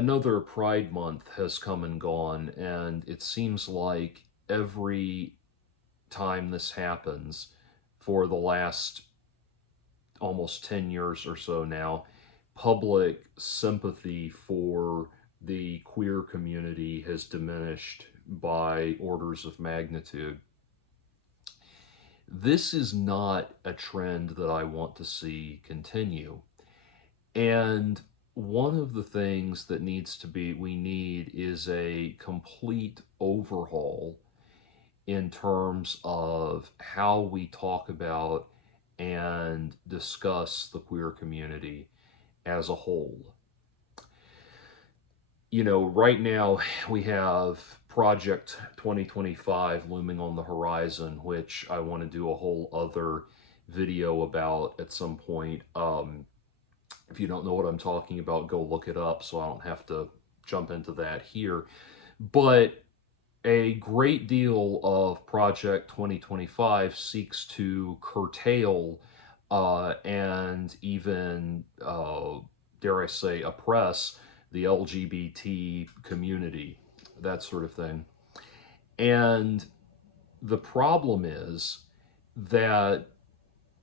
Another Pride Month has come and gone, and it seems like every time this happens for the last almost 10 years or so now, public sympathy for the queer community has diminished by orders of magnitude. This is not a trend that I want to see continue. And one of the things that we need is a complete overhaul in terms of how we talk about and discuss the queer community as a whole. You know, right now we have Project 2025 looming on the horizon, which I want to do a whole other video about at some point. If you don't know what I'm talking about, go look it up so I don't have to jump into that here. But a great deal of Project 2025 seeks to curtail and even, dare I say, oppress the LGBT community, that sort of thing. And the problem is that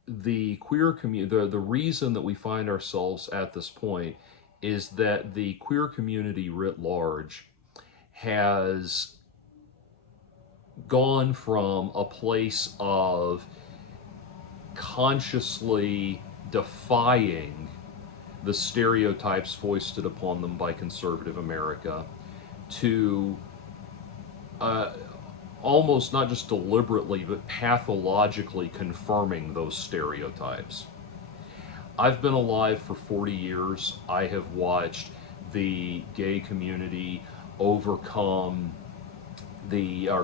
the queer community, the reason that we find ourselves at this point is that the queer community writ large has gone from a place of consciously defying the stereotypes foisted upon them by conservative America to almost not just deliberately but pathologically confirming those stereotypes. I've been alive for 40 years. I have watched the gay community overcome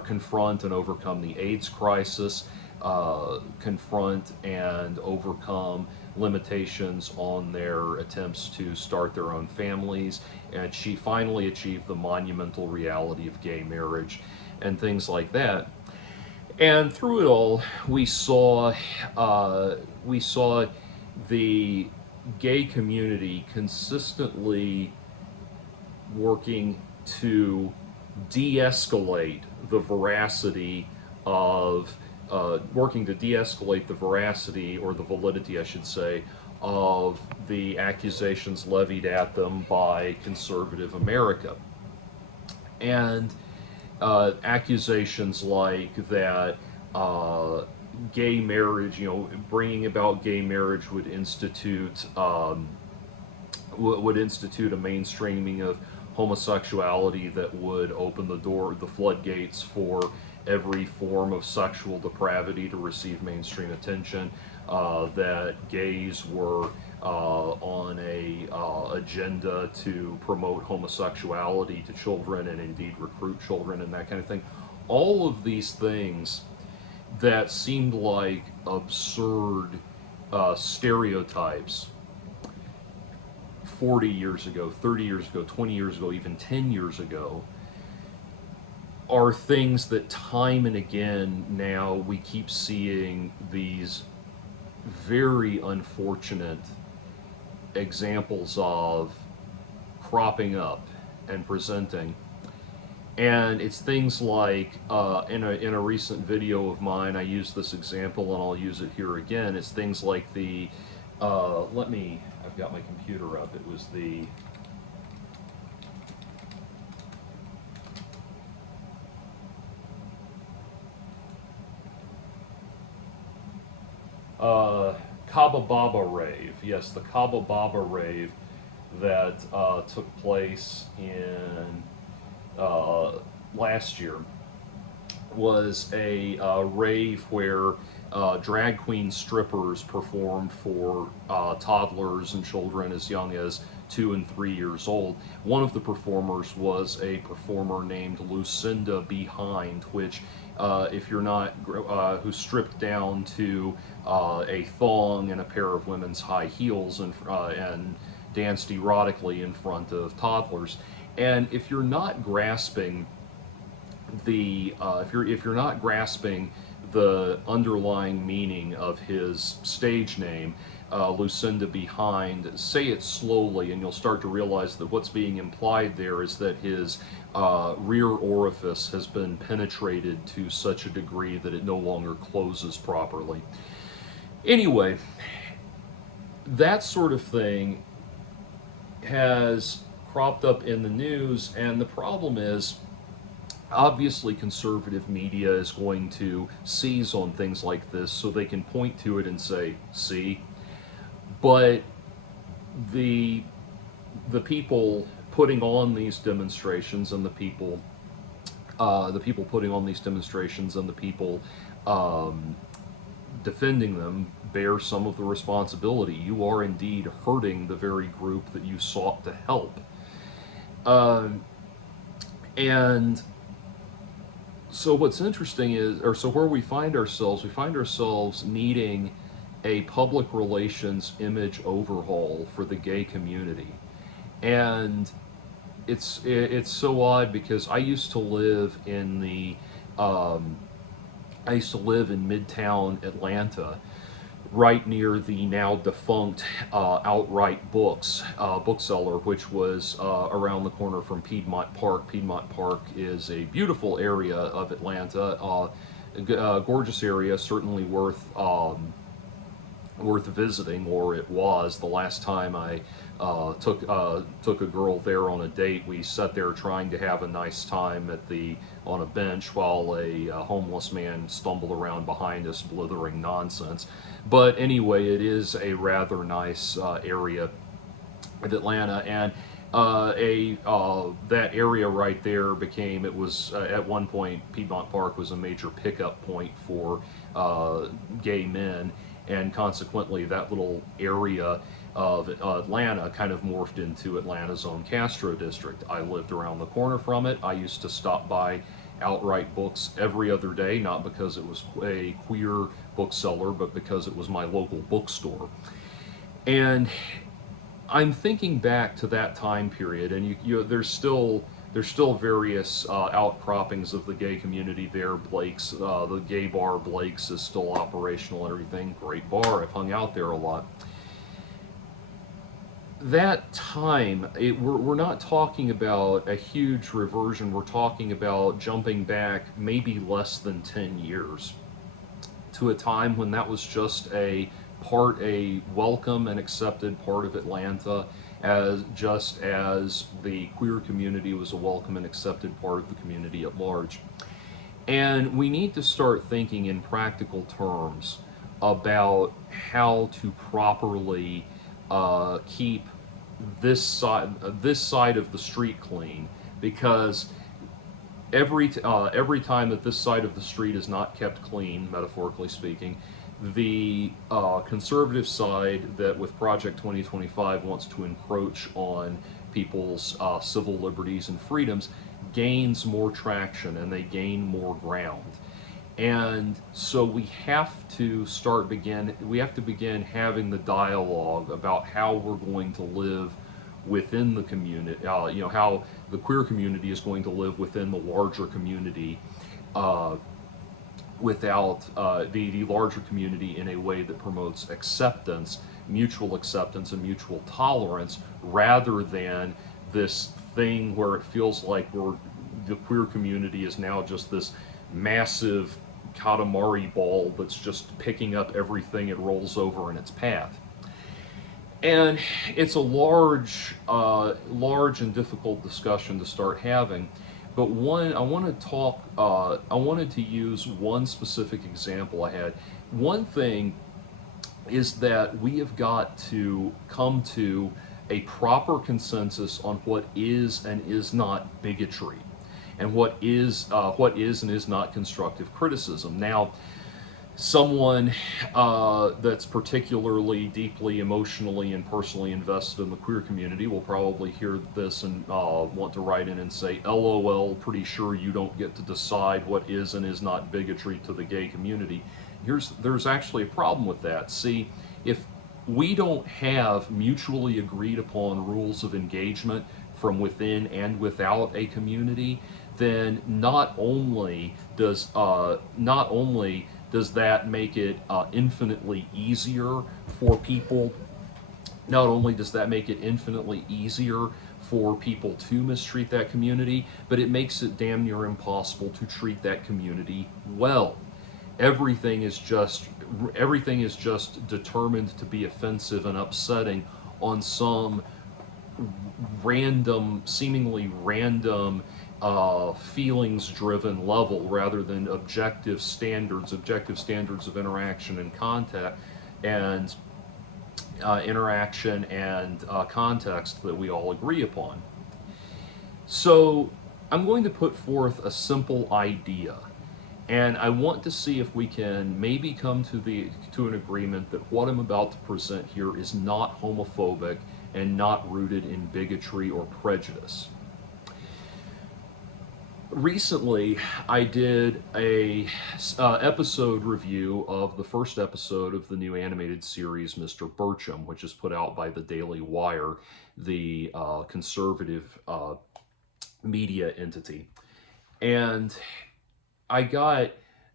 confront and overcome the AIDS crisis, confront and overcome limitations on their attempts to start their own families, and she finally achieved the monumental reality of gay marriage and things like that. And through it all, we saw the gay community consistently working to de-escalate the veracity of or the validity, I should say, of the accusations levied at them by conservative America. And accusations like that gay marriage, bringing about gay marriage would institute a mainstreaming of homosexuality that would open the floodgates for every form of sexual depravity to receive mainstream attention, that gays were on a agenda to promote homosexuality to children and indeed recruit children and that kind of thing. All of these things that seemed like absurd stereotypes 40 years ago, 30 years ago, 20 years ago, even 10 years ago, are things that time and again now we keep seeing these very unfortunate examples of cropping up and presenting. And it's things like, in a recent video of mine, I used this example and I'll use it here again. It's things like I've got my computer up. It was the Kaba Baba rave. Yes, the Kaba Baba rave that took place in last year was a rave where drag queen strippers performed for toddlers and children as young as 2 and 3 years old. One of the performers was a performer named Lucinda Behind, which, if you're not, who stripped down to a thong and a pair of women's high heels and danced erotically in front of toddlers. And if you're not grasping if you're not grasping the underlying meaning of his stage name, Lucinda behind, say it slowly, and you'll start to realize that what's being implied there is that his rear orifice has been penetrated to such a degree that it no longer closes properly. Anyway, that sort of thing has cropped up in the news, and the problem is, obviously conservative media is going to seize on things like this so they can point to it and say, see. But the people putting on these demonstrations and the people putting on these demonstrations and the people defending them bear some of the responsibility. You are indeed hurting the very group that you sought to help. And so what's interesting is, or so where we find ourselves needing a public relations image overhaul for the gay community. And it's so odd because I used to live in Midtown Atlanta, right near the now defunct Outright Books bookseller, which was around the corner from Piedmont Park. Piedmont Park is a beautiful area of Atlanta, a gorgeous area, certainly worth visiting, or it was. The last time I took a girl there on a date, we sat there trying to have a nice time on a bench while a homeless man stumbled around behind us blithering nonsense. But anyway, it is a rather nice area of Atlanta, and that area right there became, it was at one point, Piedmont Park was a major pickup point for gay men, and consequently that little area of Atlanta kind of morphed into Atlanta's own Castro district. I lived around the corner from it. I used to stop by Outright Books every other day, not because it was a queer bookseller, but because it was my local bookstore. And I'm thinking back to that time period, and there's still various outcroppings of the gay community there. Blake's, the gay bar Blake's is still operational and everything. Great bar. I've hung out there a lot. That time, we're not talking about a huge reversion. We're talking about jumping back maybe less than 10 years to a time when that was just a welcome and accepted part of Atlanta, just as the queer community was a welcome and accepted part of the community at large. And we need to start thinking in practical terms about how to properly keep this side of the street clean, because every time that this side of the street is not kept clean, metaphorically speaking, the conservative side that with Project 2025 wants to encroach on people's civil liberties and freedoms gains more traction, and they gain more ground. And so we have to begin having the dialogue about how we're going to live within the community, how the queer community is going to live within the larger community, without the larger community in a way that promotes mutual acceptance and mutual tolerance, rather than this thing where it feels like the queer community is now just this massive Katamari ball that's just picking up everything it rolls over in its path. And it's a large and difficult discussion to start having. But I wanted to use one specific example I had. One thing is that we have got to come to a proper consensus on what is and is not bigotry, and what is and is not constructive criticism. Now, someone that's particularly deeply emotionally and personally invested in the queer community will probably hear this and want to write in and say, LOL, pretty sure you don't get to decide what is and is not bigotry to the gay community. There's actually a problem with that. See, if we don't have mutually agreed upon rules of engagement from within and without a community, then not only does that make it infinitely easier for people. Not only does that make it infinitely easier for people to mistreat that community, but it makes it damn near impossible to treat that community well. Everything is just everything is just determined to be offensive and upsetting on some random, seemingly random, feelings-driven level rather than objective standards of interaction and contact, and interaction and context that we all agree upon. So I'm going to put forth a simple idea, and I want to see if we can maybe come to an agreement that what I'm about to present here is not homophobic and not rooted in bigotry or prejudice. Recently, I did a episode review of the first episode of the new animated series Mr. Bircham, which is put out by the Daily Wire, the conservative media entity. And I got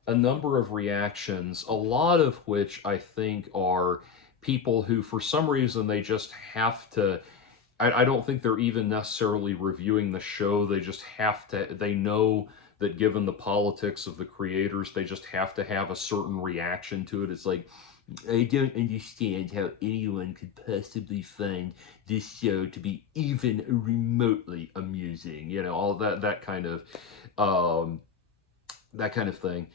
a number of reactions, a lot of which I think are people who, for some reason, they just have to. I don't think they're even necessarily reviewing the show. They just have to. They know that given the politics of the creators, they just have to have a certain reaction to it. It's like, I don't understand how anyone could possibly find this show to be even remotely amusing. You know, all that kind of thing.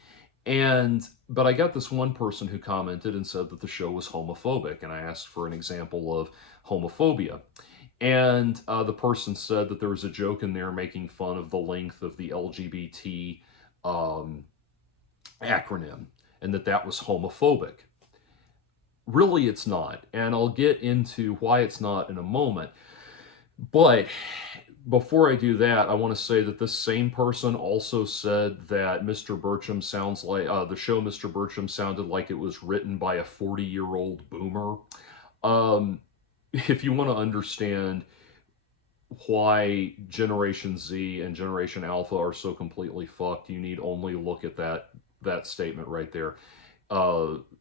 But I got this one person who commented and said that the show was homophobic, and I asked for an example of homophobia. And the person said that there was a joke in there making fun of the length of the LGBT acronym, and that was homophobic. Really, it's not, and I'll get into why it's not in a moment. But before I do that, I want to say that this same person also said that Mr. Bircham sounds like the show Mr. Bircham sounded like it was written by a 40-year-old boomer. If you want to understand why Generation Z and Generation Alpha are so completely fucked, you need only look at that statement right there. The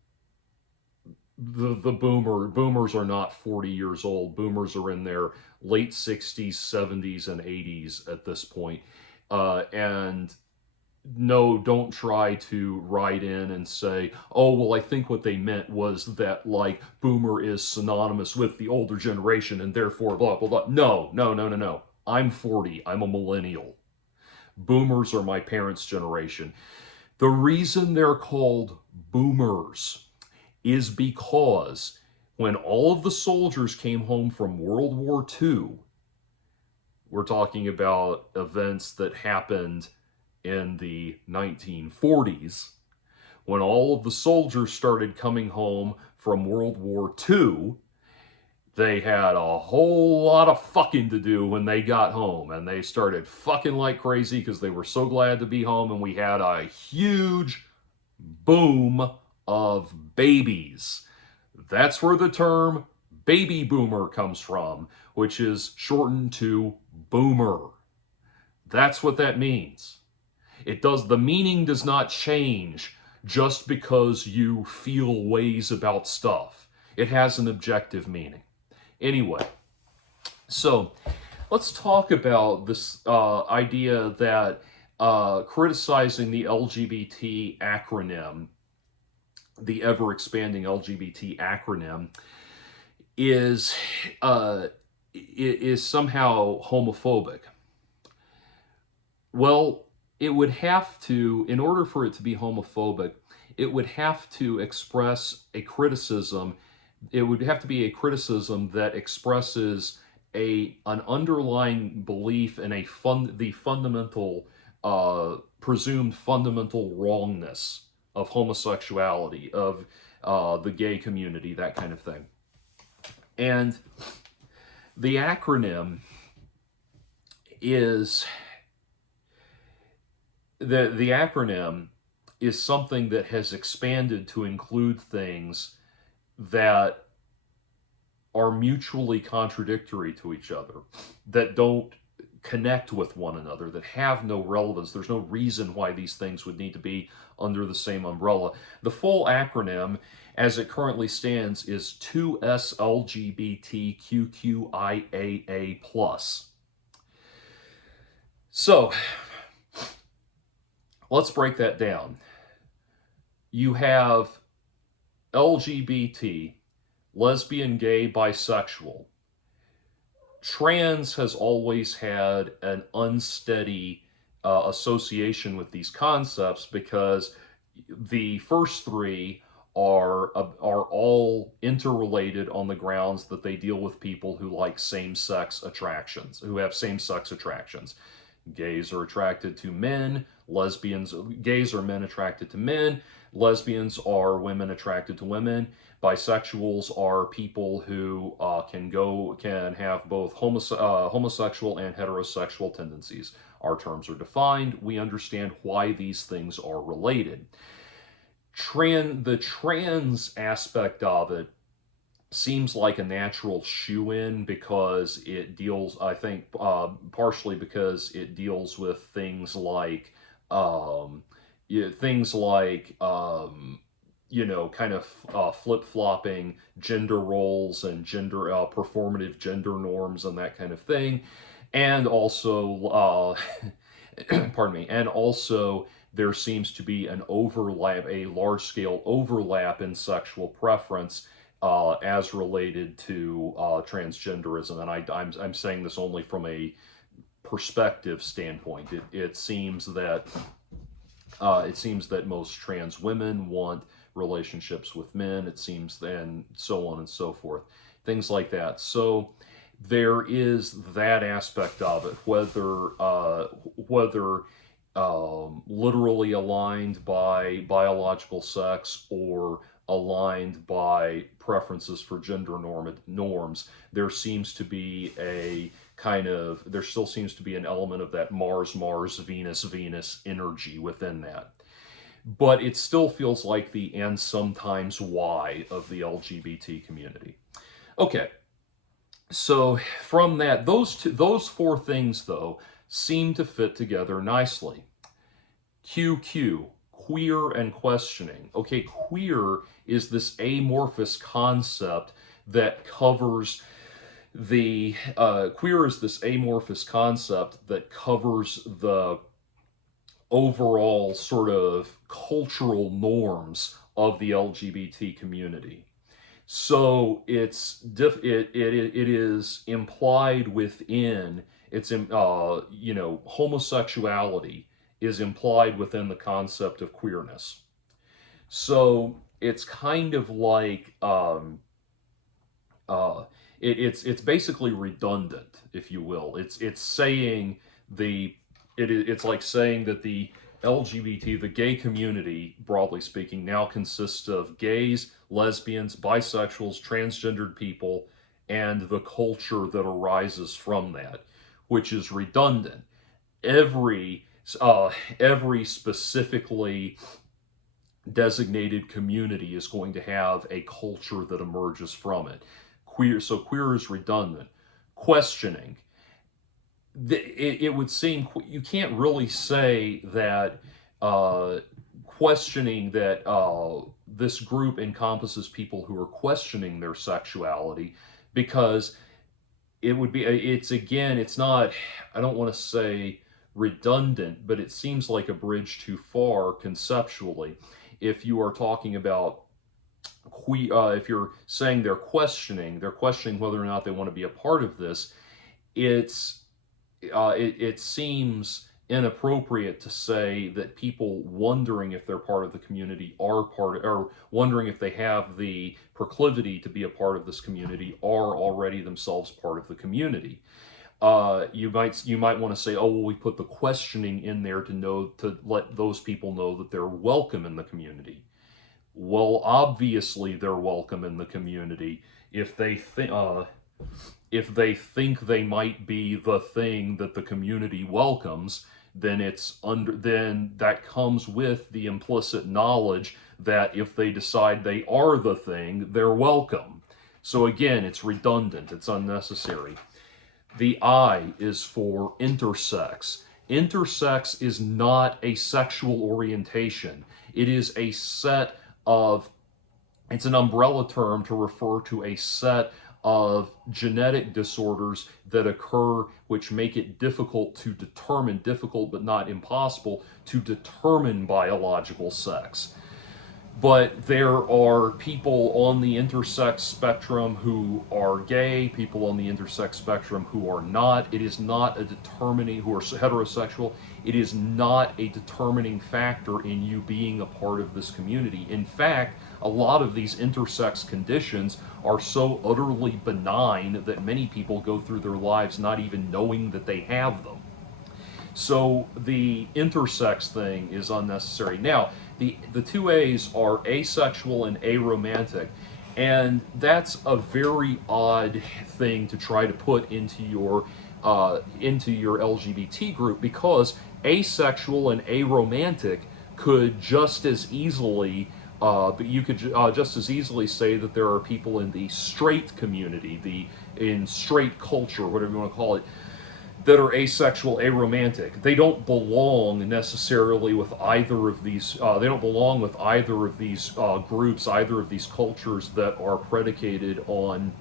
boomers are not 40 years old. Boomers are in their late 60s, 70s, and 80s at this point. And no, don't try to write in and say, oh, well, I think what they meant was that, like, boomer is synonymous with the older generation and therefore blah, blah, blah. No. I'm 40. I'm a millennial. Boomers are my parents' generation. The reason they're called boomers is because when all of the soldiers came home from World War II, we're talking about events that happened in the 1940s, when all of the soldiers started coming home from World War II, they had a whole lot of fucking to do when they got home, and they started fucking like crazy because they were so glad to be home, and we had a huge boom of babies. That's where the term baby boomer comes from, which is shortened to boomer. That's what that means. The meaning does not change just because you feel ways about stuff. It has an objective meaning. Anyway, so let's talk about this idea that criticizing the LGBT acronym, the ever-expanding LGBT acronym, is somehow homophobic. Well, it would have to, in order for it to be homophobic, it would have to express a criticism. It would have to be a criticism that expresses an underlying belief in the fundamental, presumed fundamental wrongness of homosexuality, of the gay community, that kind of thing. And the acronym is the acronym is something that has expanded to include things that are mutually contradictory to each other, that don't connect with one another, that have no relevance. There's no reason why these things would need to be under the same umbrella. The full acronym, as it currently stands, is 2SLGBTQQIAA+. So, let's break that down. You have LGBT, lesbian, gay, bisexual. Trans has always had an unsteady association with these concepts because the first three are all interrelated on the grounds that they deal with people who like same-sex attractions, who have same-sex attractions. Gays are attracted to men, gays are men attracted to men, lesbians are women attracted to women, bisexuals are people who can have both homosexual and heterosexual tendencies. Our terms are defined. We understand why these things are related. The trans aspect of it seems like a natural shoe-in because it deals, I think, partially because it deals with things like, kind of flip-flopping gender roles and performative gender norms and that kind of thing, and also, pardon me, and also there seems to be a large-scale overlap in sexual preference as related to transgenderism, and I'm saying this only from a perspective standpoint. It seems that most trans women want relationships with men. It seems, and so on and so forth, things like that. So there is that aspect of it, whether literally aligned by biological sex or aligned by preferences for gender norms. There still seems to be an element of that Mars, Venus energy within that. But it still feels like the and sometimes why of the LGBT community. Okay, so from that, those four things, though, seem to fit together nicely. QQ, queer and questioning. Okay, queer is this amorphous concept that covers the overall sort of cultural norms of the LGBT community. So it is implied within homosexuality is implied within the concept of queerness. So it's kind of like it's basically redundant, if you will. It's like saying that the LGBT, the gay community, broadly speaking, now consists of gays, lesbians, bisexuals, transgendered people, and the culture that arises from that, which is redundant. Every specifically designated community is going to have a culture that emerges from it. Queer is redundant. Questioning. It would seem you can't really say that questioning that this group encompasses people who are questioning their sexuality, because it's not, I don't want to say redundant, but it seems like a bridge too far conceptually. If you are talking about if you're saying they're questioning whether or not they want to be a part of this, it seems inappropriate to say that people wondering if they're part of the community or wondering if they have the proclivity to be a part of this community are already themselves part of the community. You might want to say, oh, well, we put the questioning in there to let those people know that they're welcome in the community. Well, obviously they're welcome in the community if they think they might be the thing that the community welcomes. Then that comes with the implicit knowledge that if they decide they are the thing, they're welcome. So again, it's redundant, it's unnecessary. The I is for intersex. Intersex is not a sexual orientation. It is a set of, it's an umbrella term to refer to a set of genetic disorders that occur which make it difficult to determine, difficult but not impossible, to determine biological sex. But there are people on the intersex spectrum who are gay, people on the intersex spectrum who are not. It is not a determining, who are heterosexual. It is not a determining factor in you being a part of this community. In fact, a lot of these intersex conditions are so utterly benign that many people go through their lives not even knowing that they have them. So the intersex thing is unnecessary. Now, the two A's are asexual and aromantic, and that's a very odd thing to try to put into your LGBT group, because asexual and aromantic could just as easily but you could just as easily say that there are people in the straight community, in straight culture, whatever you want to call it, that are asexual, aromantic. They don't belong necessarily with either of these. They don't belong with either of these groups, either of these cultures that are predicated on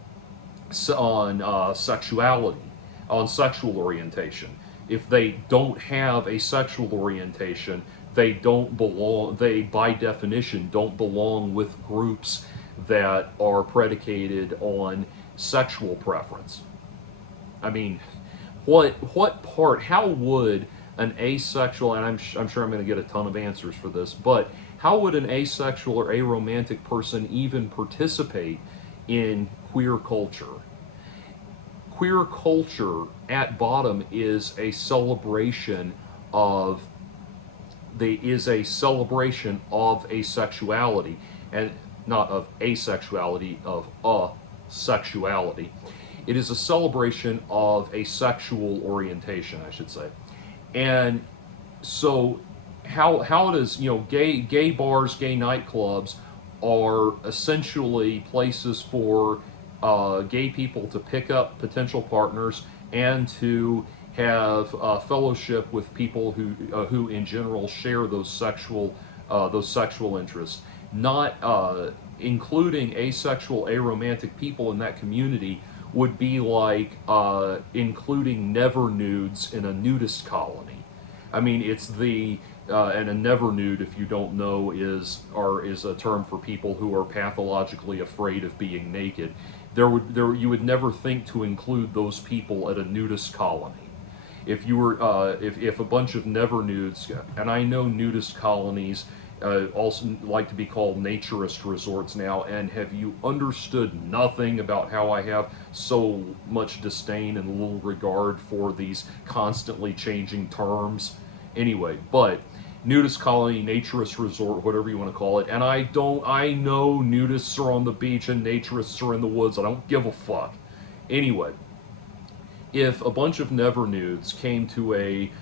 sexuality, on sexual orientation. If they don't have a sexual orientation, they don't belong. They, by definition, don't belong with groups that are predicated on sexual preference. I mean, what part, how would an asexual, and I'm sure I'm going to get a ton of answers for this, but how would an asexual or aromantic person even participate in queer culture? Queer culture at bottom is a celebration of asexuality, and not of asexuality, of sexuality. It is a celebration of a sexual orientation, I should say. And so how does, gay bars, gay nightclubs are essentially places for gay people to pick up potential partners and to have fellowship with people who in general share those sexual interests. Not including asexual, aromantic people in that community would be like including never nudes in a nudist colony. I mean, it's and a never nude, if you don't know, is a term for people who are pathologically afraid of being naked. You would never think to include those people at a nudist colony. If you were if a bunch of never nudes, and I know nudist colonies also like to be called naturist resorts now, and have you understood nothing about how I have so much disdain and little regard for these constantly changing terms? Anyway, but nudist colony, naturist resort, whatever you want to call it, and I know nudists are on the beach and naturists are in the woods, I don't give a fuck. Anyway, if a bunch of never nudes came to a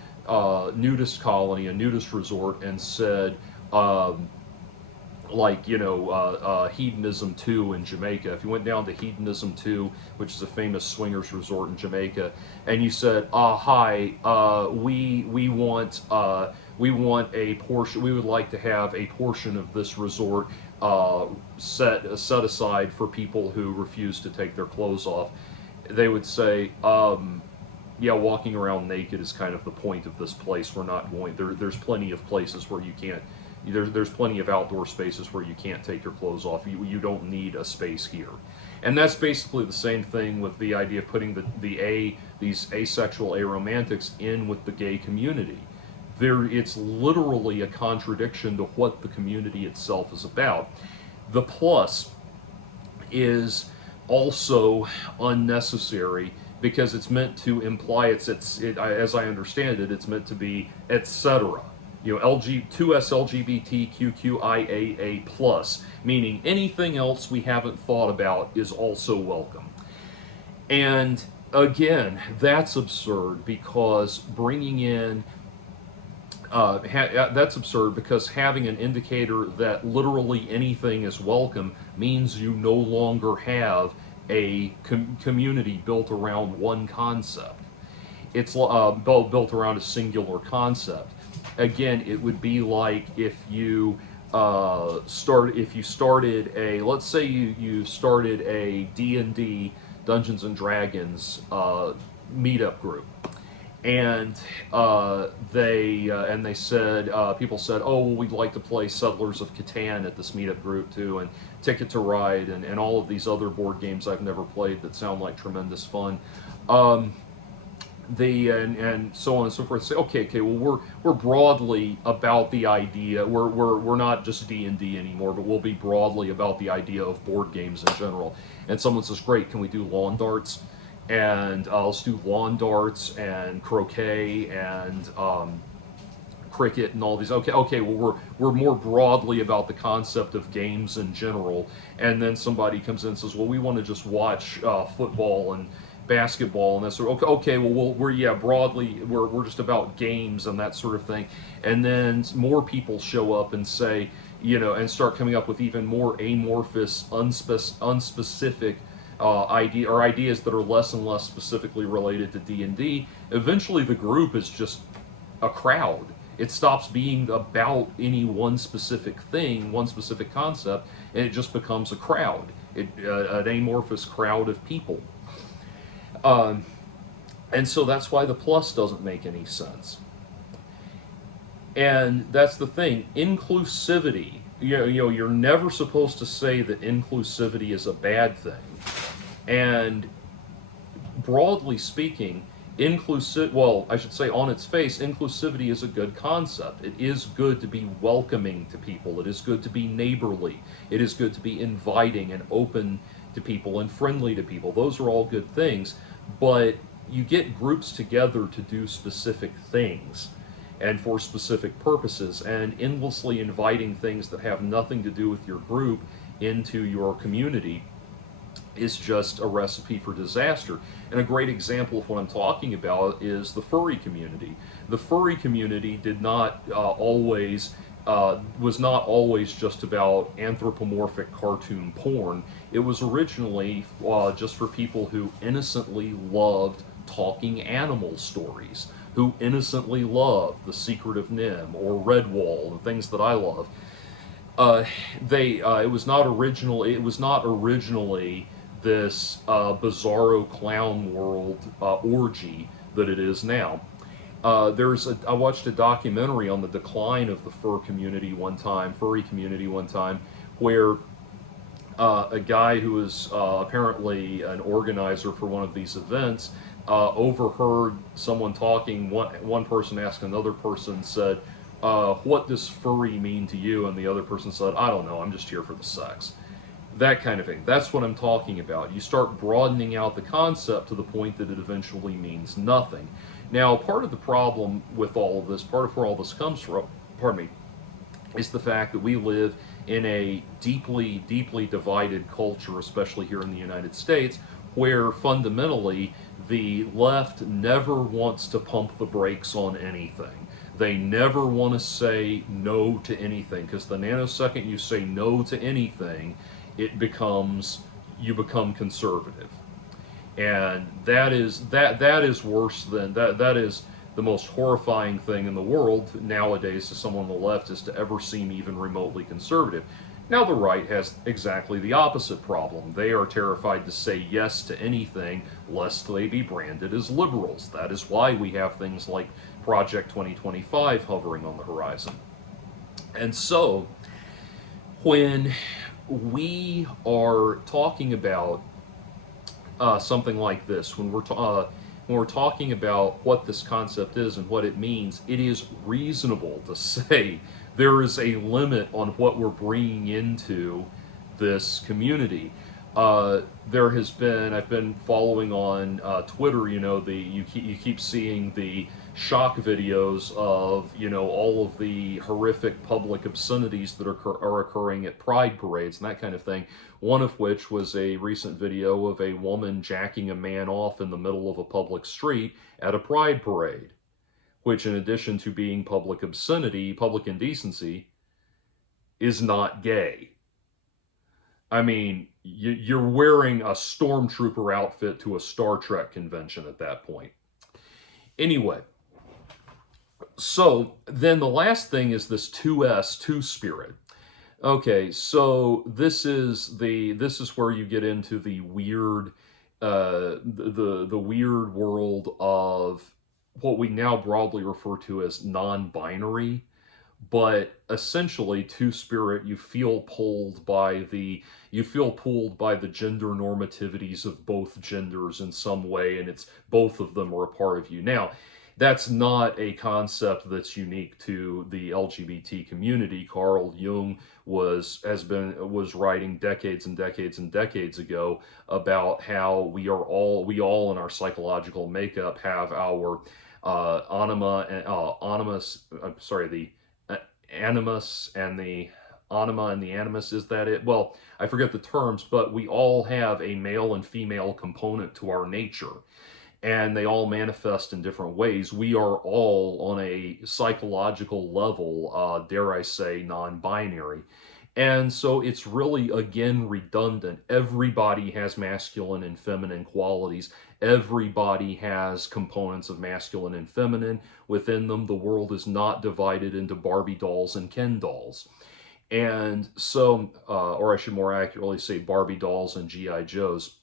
nudist colony, a nudist resort, and said, Hedonism 2 in Jamaica. If you went down to Hedonism 2, which is a famous swingers resort in Jamaica, and you said, "Hi, we want a portion. We would like to have a portion of this resort set aside for people who refuse to take their clothes off," they would say, "Yeah, walking around naked is kind of the point of this place. We're not going there. There's plenty of places where you can't." There's plenty of outdoor spaces where you can't take your clothes off. You don't need a space here. And that's basically the same thing with the idea of putting these asexual aromantics in with the gay community. It's literally a contradiction to what the community itself is about. The plus is also unnecessary because it's meant to imply as I understand it, it's meant to be etc. 2S LGBTQIAA plus, meaning anything else we haven't thought about is also welcome. And again, that's absurd because that's absurd because having an indicator that literally anything is welcome means you no longer have a community built around one concept. It's built around a singular concept. Again, it would be like if you started a, let's say you started a D&D, Dungeons and Dragons meetup group, and they said, people said, oh, well, we'd like to play Settlers of Catan at this meetup group too, and Ticket to Ride, and all of these other board games I've never played that sound like tremendous fun. And so on and so forth. Say, okay, well, we're broadly about the idea. We're not just D&D anymore, but we'll be broadly about the idea of board games in general. And someone says, great, can we do lawn darts? And let's do lawn darts and croquet and cricket and all these. Okay, well, we're more broadly about the concept of games in general. And then somebody comes in and says, well, we want to just watch football and basketball and that sort of, okay, well, we're broadly we're just about games and that sort of thing. And then more people show up and say, and start coming up with even more amorphous, unspecific ideas that are less and less specifically related to D&D. Eventually the group is just a crowd. It stops being about any one specific thing, one specific concept, and it just becomes a crowd, an amorphous crowd of people. And so that's why the plus doesn't make any sense. And that's the thing. Inclusivity, you're never supposed to say that inclusivity is a bad thing. And broadly speaking, I should say on its face, inclusivity is a good concept. It is good to be welcoming to people. It is good to be neighborly. It is good to be inviting and open to people and friendly to people. Those are all good things, but you get groups together to do specific things and for specific purposes, and endlessly inviting things that have nothing to do with your group into your community is just a recipe for disaster. And a great example of what I'm talking about is the furry community. The furry community did not always was not always just about anthropomorphic cartoon porn. It was originally just for people who innocently loved talking animal stories, who innocently loved The Secret of Nim or Redwall and things that I love. It was not originally this bizarro clown world orgy that it is now. I watched a documentary on the decline of the furry community one time, where a guy who was apparently an organizer for one of these events overheard someone talking. One person asked another person, said, what does furry mean to you? And the other person said, I don't know, I'm just here for the sex. That kind of thing. That's what I'm talking about. You start broadening out the concept to the point that it eventually means nothing. Now, part of the problem with all of this, part of where all this comes from, is the fact that we live in a deeply, deeply divided culture, especially here in the United States, where fundamentally the left never wants to pump the brakes on anything. They never want to say no to anything, because the nanosecond you say no to anything, you become conservative. And that is worse than that is the most horrifying thing in the world nowadays to someone on the left, is to ever seem even remotely conservative. Now the right has exactly the opposite problem. They are terrified to say yes to anything lest they be branded as liberals. That is why we have things like Project 2025 hovering on the horizon. And so when we are talking about something like this, when we're talking about what this concept is and what it means, it is reasonable to say there is a limit on what we're bringing into this community. I've been following on Twitter. You keep seeing the shock videos of all of the horrific public obscenities that are occurring at pride parades and that kind of thing. One of which was a recent video of a woman jacking a man off in the middle of a public street at a pride parade, which, in addition to being public obscenity, public indecency, is not gay. I mean, you're wearing a stormtrooper outfit to a Star Trek convention at that point. Anyway, so then the last thing is this 2S, two spirit. Okay, so this is where you get into the weird the weird world of what we now broadly refer to as non-binary, but essentially two spirit, you feel pulled by the gender normativities of both genders in some way, and it's both of them are a part of you. Now, that's not a concept that's unique to the LGBT community. Carl Jung was writing decades and decades and decades ago about how we all in our psychological makeup have our anima and animus. I'm sorry, the animus and the anima and the animus, is that it? Well, I forget the terms, but we all have a male and female component to our nature, and they all manifest in different ways. We are all on a psychological level, dare I say, non-binary. And so it's really, again, redundant. Everybody has masculine and feminine qualities. Everybody has components of masculine and feminine within them. The world is not divided into Barbie dolls and Ken dolls. And so, or I should more accurately say Barbie dolls and G.I. Joes.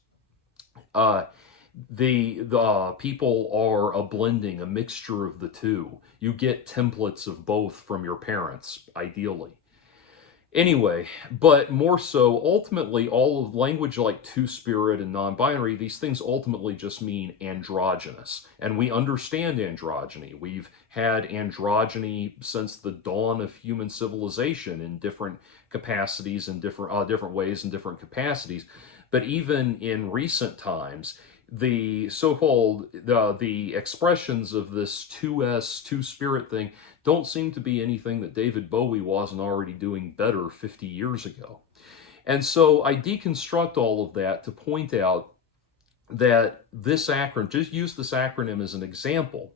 Uh, the people are a blending, a mixture of the two. You get templates of both from your parents, ideally. Anyway, but more so, ultimately, all of language like two-spirit and non-binary, these things ultimately just mean androgynous. And we understand androgyny. We've had androgyny since the dawn of human civilization in different capacities and different ways and different capacities. But even in recent times, the so-called the expressions of this 2S, two-spirit thing don't seem to be anything that David Bowie wasn't already doing better 50 years ago. And so I deconstruct all of that to point out that this acronym, just use this acronym as an example.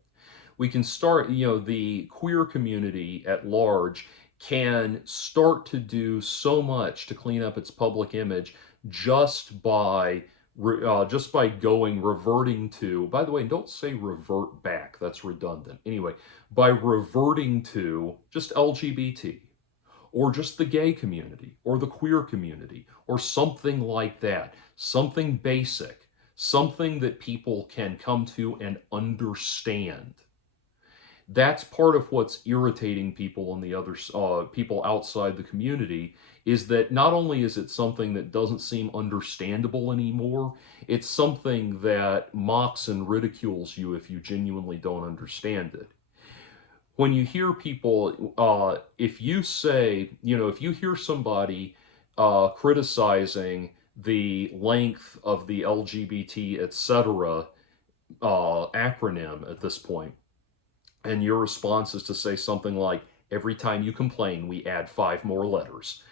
We can start, the queer community at large can start to do so much to clean up its public image just by reverting to, by the way, don't say revert back, that's redundant. Anyway, by reverting to just LGBT or just the gay community or the queer community or something like that, something basic, something that people can come to and understand. That's part of what's irritating people on the other people outside the community, is that not only is it something that doesn't seem understandable anymore, it's something that mocks and ridicules you if you genuinely don't understand it. When you hear people, if you say, if you hear somebody criticizing the length of the LGBT, etc. Acronym at this point, and your response is to say something like, every time you complain, we add 5 more letters,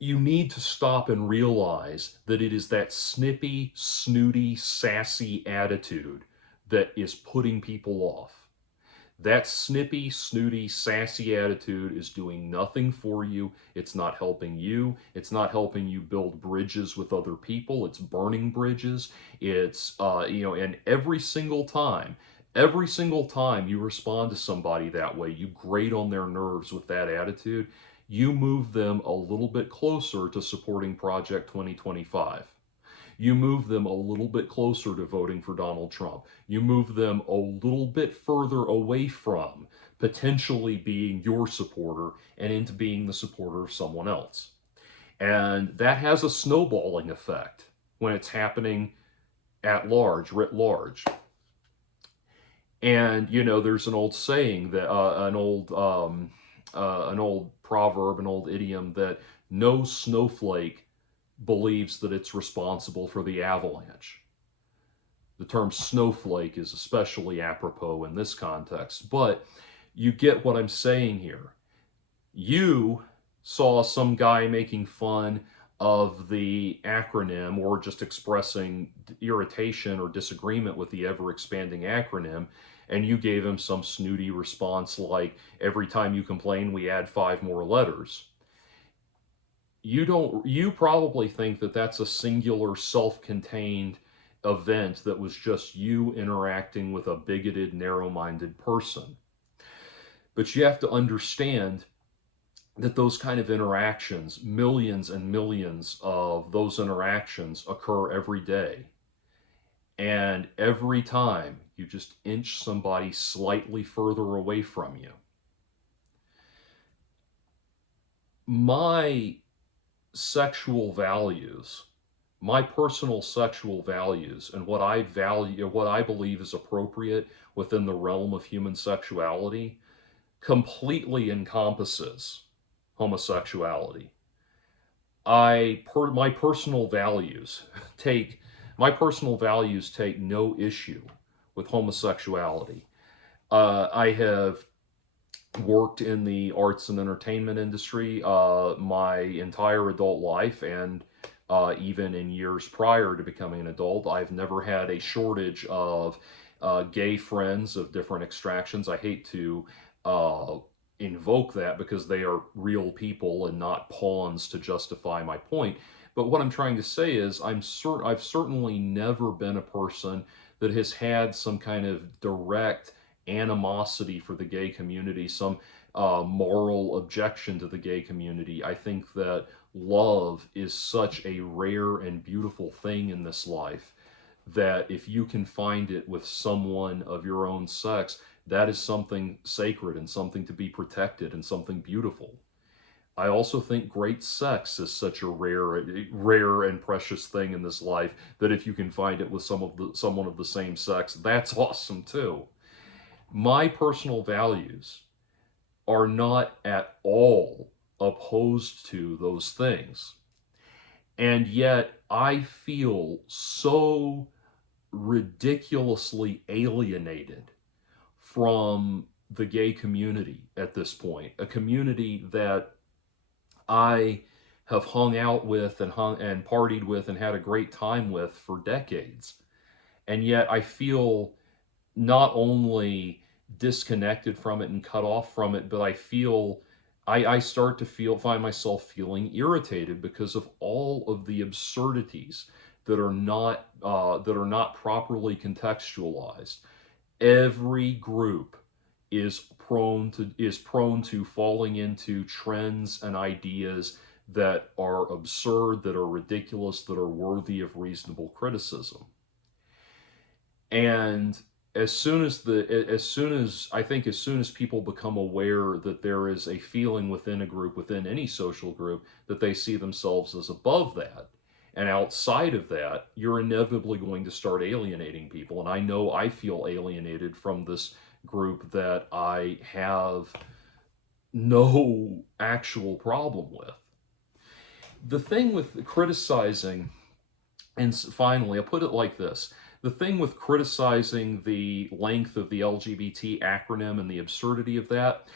you need to stop and realize that it is that snippy, snooty, sassy attitude that is putting people off. That snippy, snooty, sassy attitude is doing nothing for you. It's not helping you. It's not helping you build bridges with other people. It's burning bridges. It's, and every single time you respond to somebody that way, you grate on their nerves with that attitude, you move them a little bit closer to supporting Project 2025. You move them a little bit closer to voting for Donald Trump. You move them a little bit further away from potentially being your supporter and into being the supporter of someone else. And that has a snowballing effect when it's happening at large, writ large. And, there's an old saying that, an old proverb, an old idiom, that no snowflake believes that it's responsible for the avalanche. The term snowflake is especially apropos in this context, but you get what I'm saying here. You saw some guy making fun of the acronym or just expressing irritation or disagreement with the ever-expanding acronym, and you gave him some snooty response like, every time you complain, we add 5 more letters. you probably think that that's a singular self-contained event that was just you interacting with a bigoted, narrow-minded person. But you have to understand that those kind of interactions, millions and millions of those interactions, occur every day. And every time you just inch somebody slightly further away from you. My sexual values, my personal sexual values, and what I value, what I believe is appropriate within the realm of human sexuality, completely encompasses homosexuality. My personal values take no issue with homosexuality. I have worked in the arts and entertainment industry my entire adult life, and even in years prior to becoming an adult, I've never had a shortage of gay friends of different extractions. I hate to uh, invoke that because they are real people and not pawns to justify my point. But what I'm trying to say is, I've certainly never been a person that has had some kind of direct animosity for the gay community, some moral objection to the gay community. I think that love is such a rare and beautiful thing in this life that if you can find it with someone of your own sex, that is something sacred and something to be protected and something beautiful. I also think great sex is such a rare and precious thing in this life that if you can find it with someone of the same sex, that's awesome too. My personal values are not at all opposed to those things. And yet I feel so ridiculously alienated from the gay community at this point, a community that I have hung out with and partied with and had a great time with for decades. And yet I feel not only disconnected from it and cut off from it, but I start to find myself feeling irritated because of all of the absurdities that are not properly contextualized. Every group is prone to falling into trends and ideas that are absurd, that are ridiculous, that are worthy of reasonable criticism. And as soon as people become aware that there is a feeling within a group, within any social group, that they see themselves as above that and outside of that, you're inevitably going to start alienating people. And I know I feel alienated from this group that I have no actual problem with. The thing with criticizing, and finally, I'll put it like this: the thing with criticizing the length of the LGBT acronym and the absurdity of that,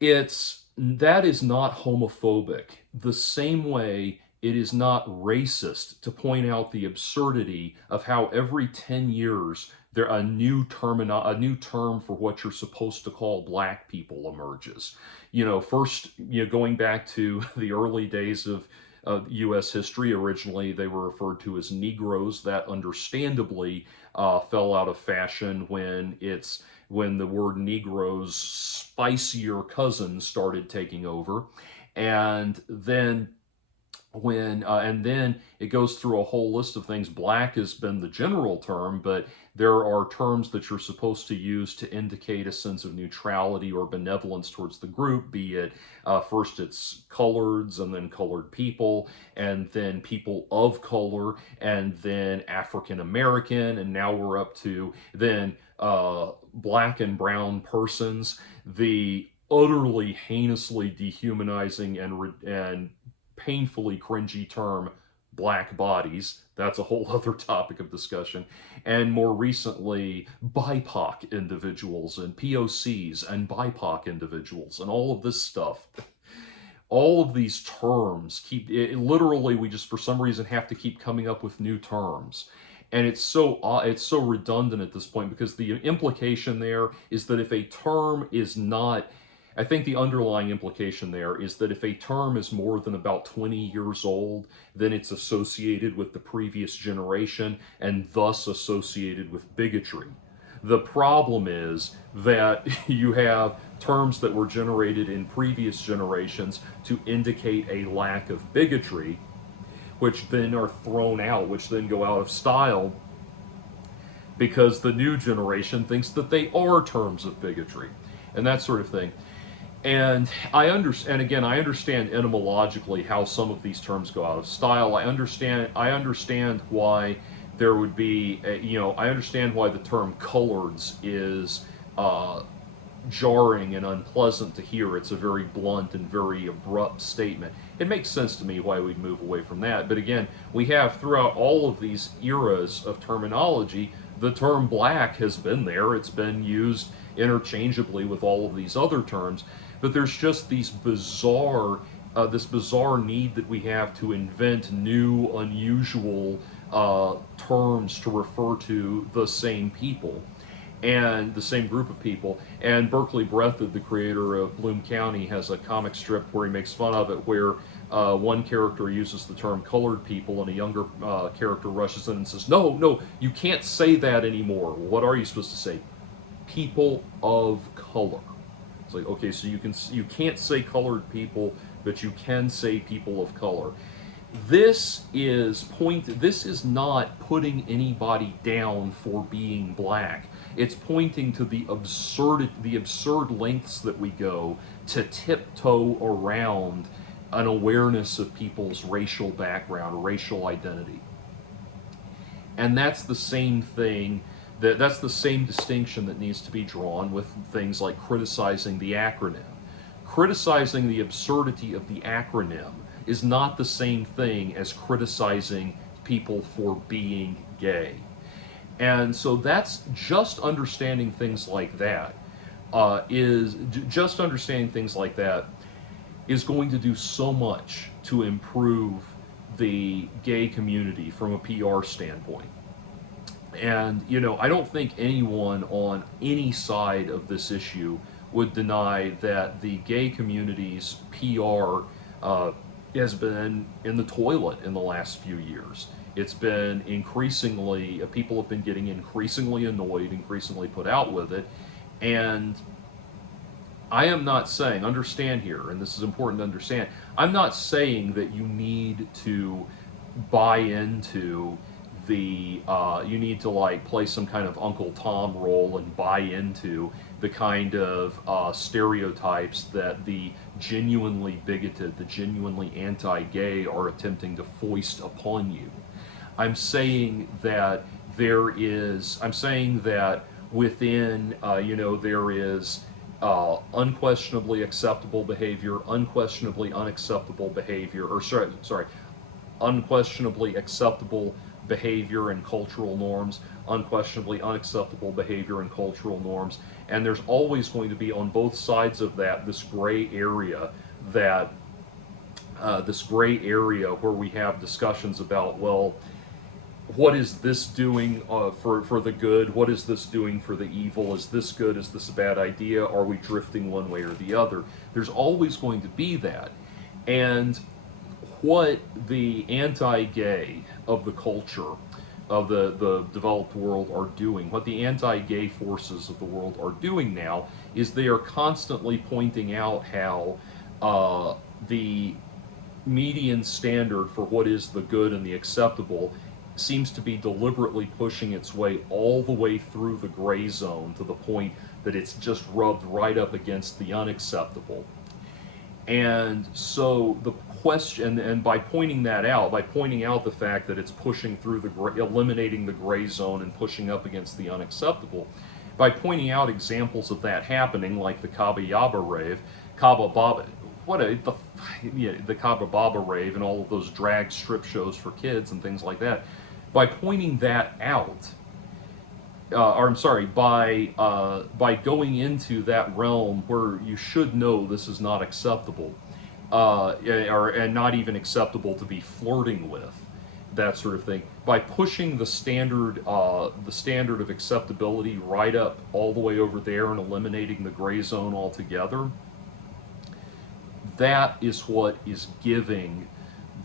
that is not homophobic. The same way it is not racist to point out the absurdity of how every 10 years there a new term for what you're supposed to call black people emerges. First, going back to the early days of U.S. history, originally they were referred to as Negroes. That understandably fell out of fashion when the word Negroes' spicier cousins started taking over, and then it goes through a whole list of things. Black has been the general term, but there are terms that you're supposed to use to indicate a sense of neutrality or benevolence towards the group, be it first it's coloreds, and then colored people, and then people of color, and then African American, and now we're up to then black and brown persons. The utterly heinously dehumanizing and painfully cringy term black bodies. That's a whole other topic of discussion. And more recently, BIPOC individuals and POCs and BIPOC individuals and all of this stuff. All of these terms literally, we just for some reason have to keep coming up with new terms. And it's so redundant at this point, because the implication there is that if a term is not I think the underlying implication there is that if a term is more than about 20 years old, then it's associated with the previous generation and thus associated with bigotry. The problem is that you have terms that were generated in previous generations to indicate a lack of bigotry, which then are thrown out, which then go out of style because the new generation thinks that they are terms of bigotry and that sort of thing. And I understand etymologically how some of these terms go out of style. I understand why there would be I understand why the term coloreds is jarring and unpleasant to hear. It's a very blunt and very abrupt statement. It makes sense to me why we'd move away from that. But again, we have throughout all of these eras of terminology, the term black has been there. It's been used interchangeably with all of these other terms. But there's just this bizarre need that we have to invent new, unusual terms to refer to the same people and the same group of people. And Berkeley Breathed, the creator of Bloom County, has a comic strip where he makes fun of it, where one character uses the term colored people and a younger character rushes in and says, no, you can't say that anymore. What are you supposed to say? People of color. It's like, okay, so you can't say colored people, but you can say people of color. This is not putting anybody down for being black. It's pointing to the absurd lengths that we go to tiptoe around an awareness of people's racial background, racial identity. And that's the same thing, that's the same distinction that needs to be drawn with things like criticizing the acronym. Criticizing the absurdity of the acronym is not the same thing as criticizing people for being gay. And so that's just understanding things like that is going to do so much to improve the gay community from a PR standpoint. And, I don't think anyone on any side of this issue would deny that the gay community's PR has been in the toilet in the last few years. It's been people have been getting increasingly annoyed, increasingly put out with it. And I am not saying, understand here, and this is important to understand, I'm not saying that you need to buy into you need to play some kind of Uncle Tom role and buy into the kind of stereotypes that the genuinely bigoted, the genuinely anti-gay are attempting to foist upon you. I'm saying that within, there is unquestionably acceptable behavior, unquestionably unacceptable behavior, unquestionably acceptable behavior and cultural norms, unquestionably unacceptable behavior and cultural norms, and there's always going to be on both sides of that this gray area where we have discussions about, well, what is this doing for the good? What is this doing for the evil? Is this good? Is this a bad idea? Are we drifting one way or the other? There's always going to be that. And what the anti-gay of the culture of the developed world are doing, what the anti-gay forces of the world are doing now, is they are constantly pointing out how the median standard for what is the good and the acceptable seems to be deliberately pushing its way all the way through the gray zone to the point that it's just rubbed right up against the unacceptable. And so the question, and by pointing out the fact that it's pushing through eliminating the gray zone and pushing up against the unacceptable, by pointing out examples of that happening, like the Kaba rave, the Kaba Baba rave, and all of those drag strip shows for kids and things like that, by pointing that out, by going into that realm where you should know this is not acceptable, and not even acceptable to be flirting with, that sort of thing. By pushing the standard of acceptability right up all the way over there and eliminating the gray zone altogether, that is what is giving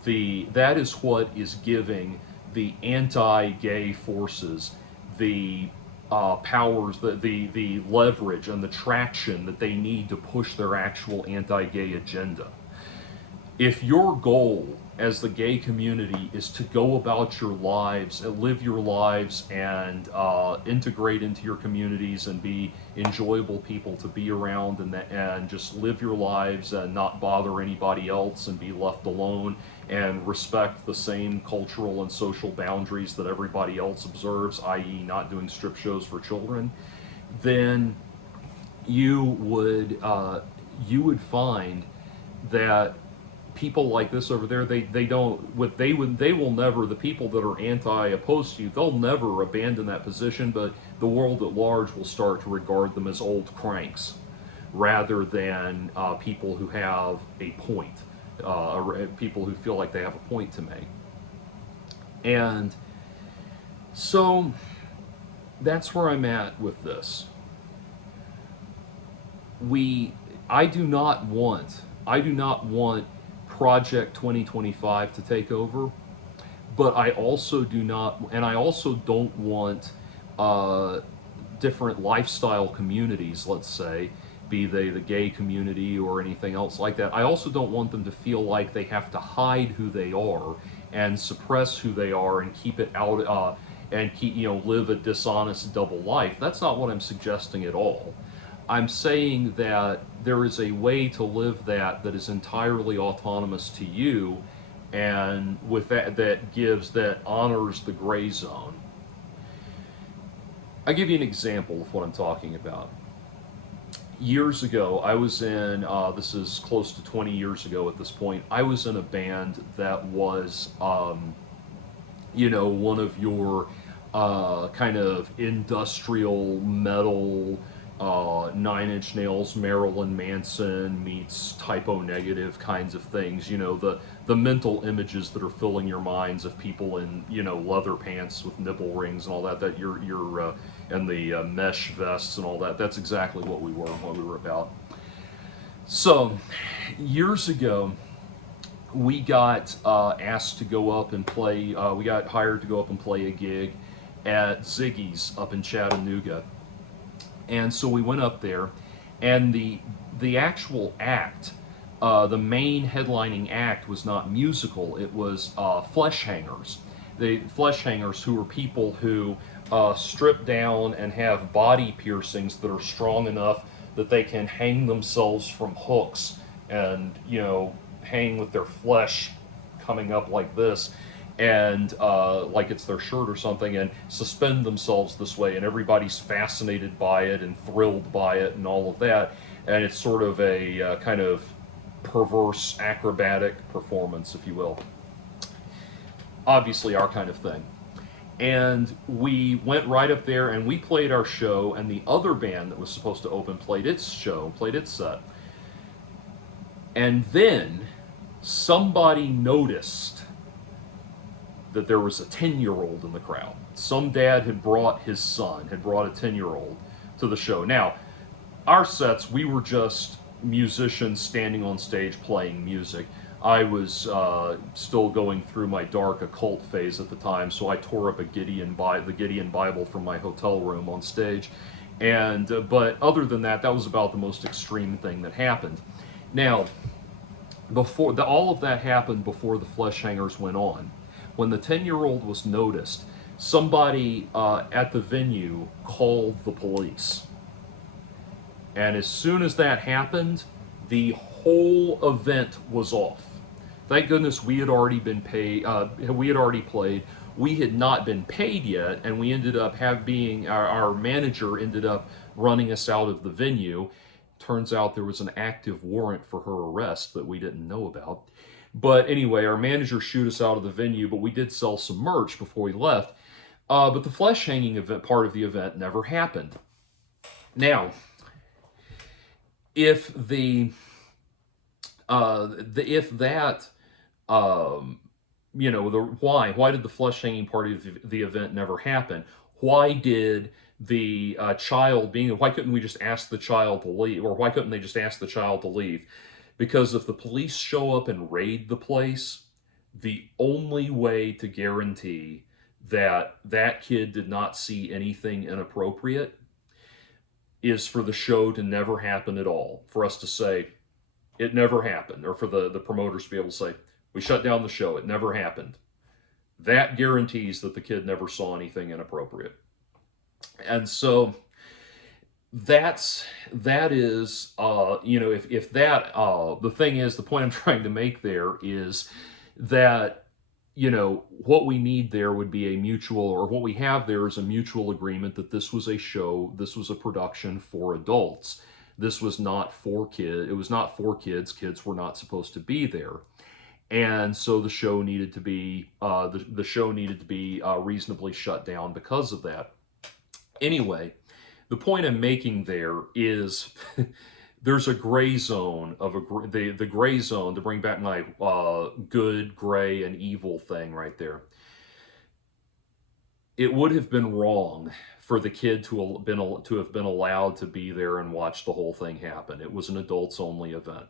the anti-gay forces the powers, the leverage and the traction that they need to push their actual anti-gay agenda. If your goal as the gay community is to go about your lives and live your lives and integrate into your communities and be enjoyable people to be around, and just live your lives and not bother anybody else and be left alone and respect the same cultural and social boundaries that everybody else observes, i.e. not doing strip shows for children, then you would find that people like this over there, they don't, what they would, they will never, the people that are anti-opposed to you, they'll never abandon that position, but the world at large will start to regard them as old cranks rather than people who have a point, people who feel like they have a point to make. And so that's where I'm at with this. I do not want Project 2025 to take over, but I also don't want different lifestyle communities, let's say, be they the gay community or anything else like that. I also don't want them to feel like they have to hide who they are and suppress who they are and keep it out, and live a dishonest double life. That's not what I'm suggesting at all. I'm saying that there is a way to live that is entirely autonomous to you, and with that honors the gray zone. I'll give you an example of what I'm talking about. Years ago, I was in, this is close to 20 years ago at this point, I was in a band that was, one of your kind of industrial metal, Nine Inch Nails, Marilyn Manson meets Typo Negative kinds of things. The mental images that are filling your minds of people in leather pants with nipple rings and all that. That you're and the mesh vests and all that. That's exactly what we were and what we were about. So years ago, we got asked to go up and play. We got hired to go up and play a gig at Ziggy's up in Chattanooga. And so we went up there, and the actual act, the main headlining act, was not musical. It was flesh hangers. The flesh hangers, who are people who strip down and have body piercings that are strong enough that they can hang themselves from hooks and hang with their flesh coming up like this, and like it's their shirt or something, and suspend themselves this way, and everybody's fascinated by it and thrilled by it and all of that, and it's sort of a kind of perverse acrobatic performance, if you will. Obviously our kind of thing. And we went right up there and we played our show, and the other band that was supposed to open played its set. And then somebody noticed that there was a 10-year-old in the crowd. Some dad had brought his son, had brought a 10-year-old to the show. Now, our sets, we were just musicians standing on stage playing music. I was still going through my dark occult phase at the time, so I tore up the Gideon Bible from my hotel room on stage. And but other than that, that was about the most extreme thing that happened. Now, all of that happened before the flesh hangers went on. When the 10-year-old was noticed, somebody at the venue called the police. And as soon as that happened, the whole event was off. Thank goodness we had already been paid. We had already played. We had not been paid yet, and we ended up our manager ended up running us out of the venue. Turns out there was an active warrant for her arrest that we didn't know about. But anyway, our manager shooed us out of the venue, but we did sell some merch before we left. But the flesh hanging event, part of the event, never happened. Now, if why did the flesh hanging part of the event never happen? Why did why couldn't we just ask the child to leave, or why couldn't they just ask the child to leave? Because if the police show up and raid the place, the only way to guarantee that that kid did not see anything inappropriate is for the show to never happen at all. For us to say, it never happened, or for the promoters to be able to say, we shut down the show, it never happened. That guarantees that the kid never saw anything inappropriate. And so that is if that the thing is, the point I'm trying to make there is that what we need there would be a mutual, or what we have there is a mutual agreement that this was a show, this was a production for adults. This was not for kids. It was not for kids. Kids were not supposed to be there. And so the show needed to be the show needed to be reasonably shut down because of that. Anyway, the point I'm making there is there's a gray zone of the gray zone, to bring back my good, gray, and evil thing right there. It would have been wrong for the kid to have been allowed to be there and watch the whole thing happen. It was an adults only event.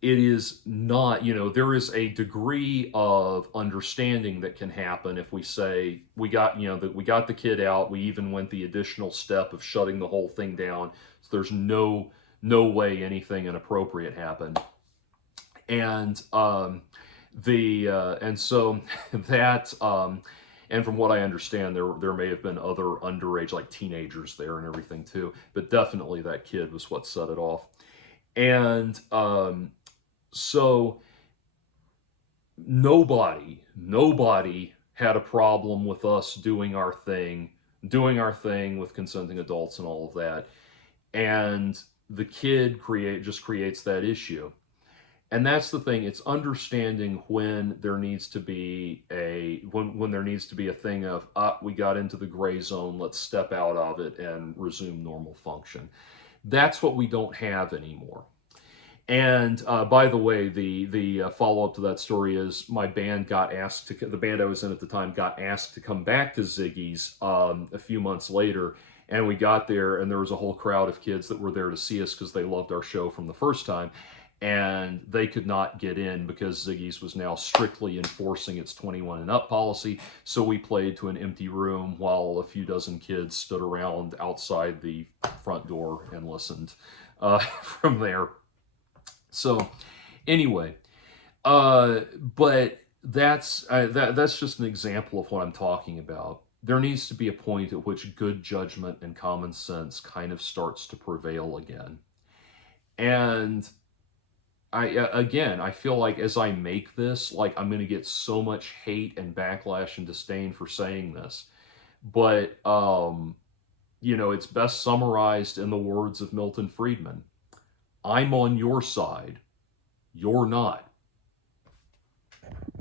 It is not, there is a degree of understanding that can happen if we say we got the kid out. We even went the additional step of shutting the whole thing down, so there's no way anything inappropriate happened. And and so that and from what I understand, there may have been other underage, like teenagers there and everything too, but definitely that kid was what set it off. And so nobody had a problem with us doing our thing with consenting adults and all of that. And the kid just creates that issue. And that's the thing. It's understanding when there needs to be when there needs to be a thing of, we got into the gray zone, let's step out of it and resume normal function. That's what we don't have anymore. And by the way, the follow-up to that story is my band got asked to, the band I was in at the time got asked to come back to Ziggy's a few months later. And we got there, and there was a whole crowd of kids that were there to see us because they loved our show from the first time. And they could not get in because Ziggy's was now strictly enforcing its 21 and up policy. So we played to an empty room while a few dozen kids stood around outside the front door and listened from there. So anyway, but that's just an example of what I'm talking about. There needs to be a point at which good judgment and common sense kind of starts to prevail again. And I feel like as I make this, like I'm going to get so much hate and backlash and disdain for saying this. But, it's best summarized in the words of Milton Friedman. I'm on your side. You're not.